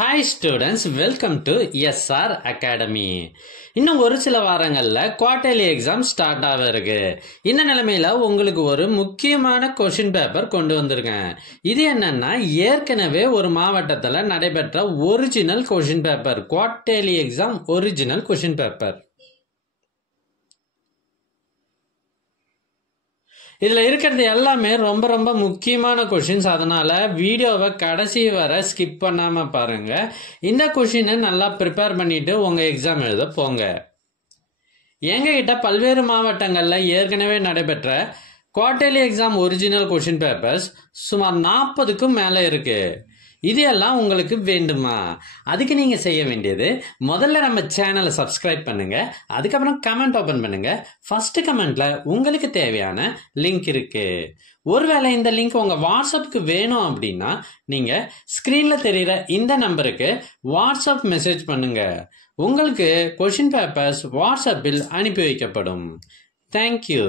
Hi students, welcome to SR Academy. இன்னும் ஒரு சில வாரங்களில் குவார்டர்லி எக்ஸாம் ஸ்டார்ட் ஆக இருக்கு. இந்த நிலைமையில உங்களுக்கு ஒரு முக்கியமான கொஷின் பேப்பர் கொண்டு வந்திருக்கேன். இது என்னன்னா, ஏற்கனவே ஒரு மாவட்டத்தில் நடைபெற்ற original question paper, quarterly exam original question paper. இதில் இருக்கிறது எல்லாமே ரொம்ப ரொம்ப முக்கியமான கொஷின்ஸ். அதனால வீடியோவை கடைசி வரை ஸ்கிப் பண்ணாமல் பாருங்க. இந்த கொஷினை நல்லா ப்ரிப்பேர் பண்ணிட்டு உங்கள் எக்ஸாம் எழுத போங்க. எங்ககிட்ட பல்வேறு மாவட்டங்களில் ஏற்கனவே நடைபெற்ற quarterly exam original question papers சுமார் 40க்கும் மேலே இருக்கு. இது எல்லாம் உங்களுக்கு வேண்டுமா? அதுக்கு நீங்க செய்ய வேண்டியது, முதல்ல நம்ம சேனலை சப்ஸ்கிரைப் பண்ணுங்க. அதுக்கப்புறம் கமெண்ட் ஓபன் பண்ணுங்க. ஃபர்ஸ்ட் கமெண்ட்ல உங்களுக்கு தேவையான லிங்க் இருக்கு. ஒருவேளை இந்த லிங்க் உங்க வாட்ஸ்அப்புக்கு வேணும் அப்படின்னா நீங்க ஸ்கிரீன்ல தெரியுற இந்த நம்பருக்கு வாட்ஸ்அப் மெசேஜ் பண்ணுங்க. உங்களுக்கு கொஷின் பேப்பர்ஸ் வாட்ஸ்அப்பில் அனுப்பி வைக்கப்படும். தேங்க்யூ.